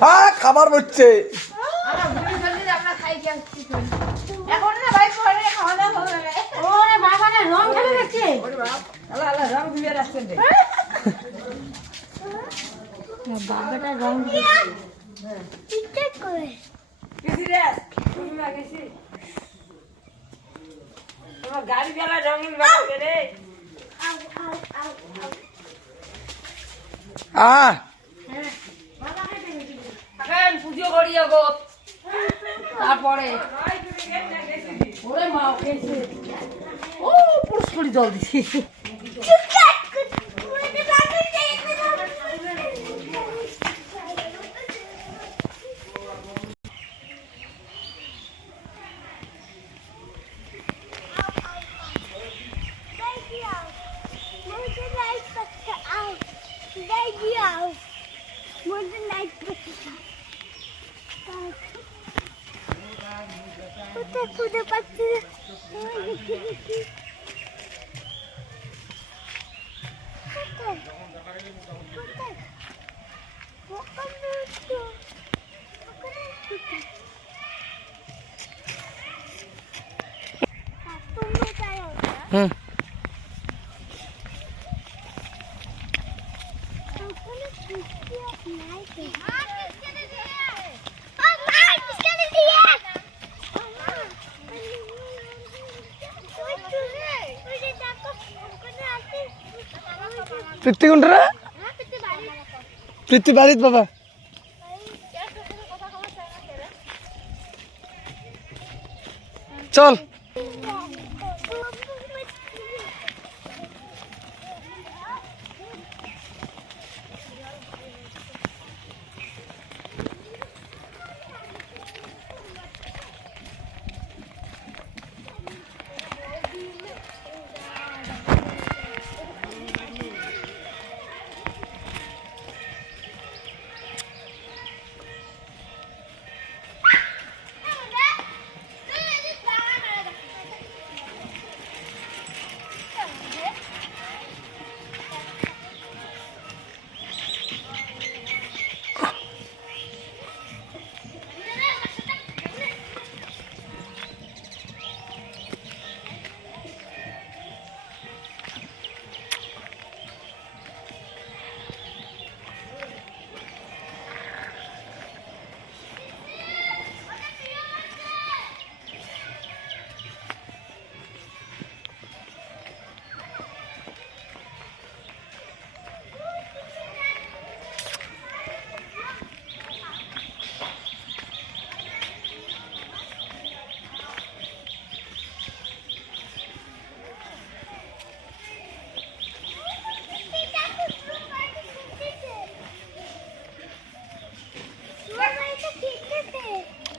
হ্যাঁ খাবার হচ্ছে গাড়ি চালা রঙিন বানাবে রে পুজো করি গো তারপরে ওরে মা খেয়েছে ও পুরুষ করে জল দিছি প্রীতি কোনটা প্রীতি বাড়িত বাবা চল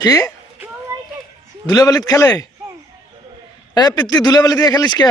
কি ধুলাবালিত খেলে এ প্রীতি ধুলাবালি দিয়ে খেলিস কে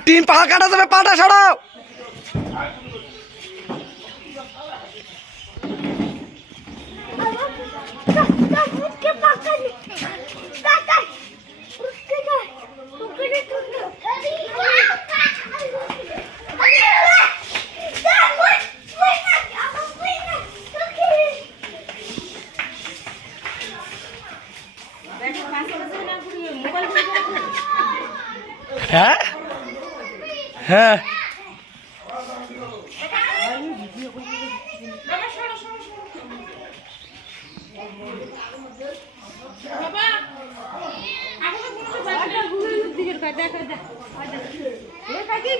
टीन पहाड़ काटा तुम्हें पाटा छड़ाओ है হ্যাঁ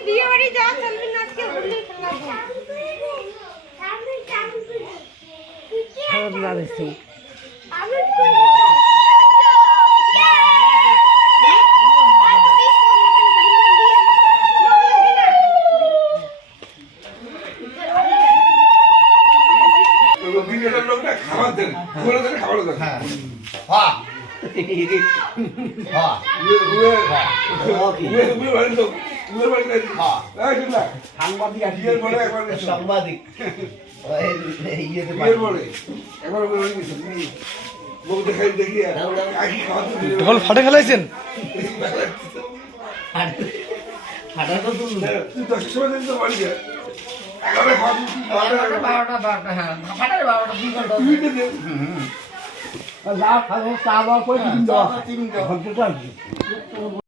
বিয়ে বাড়ি যাওয়া চলবে না আজকে বললি লোকটা খাবার দেন খাবার দেন সাংবাদিক ঢোল ফাটে ফেলাইছেন হাঁটা তো তুল 10 সময় দিন তো বাড়ি যায় 12টা হ্যাঁ ফাটারে 12টা 2 ঘন্টা চা খাবো চা বা করে 3 দাও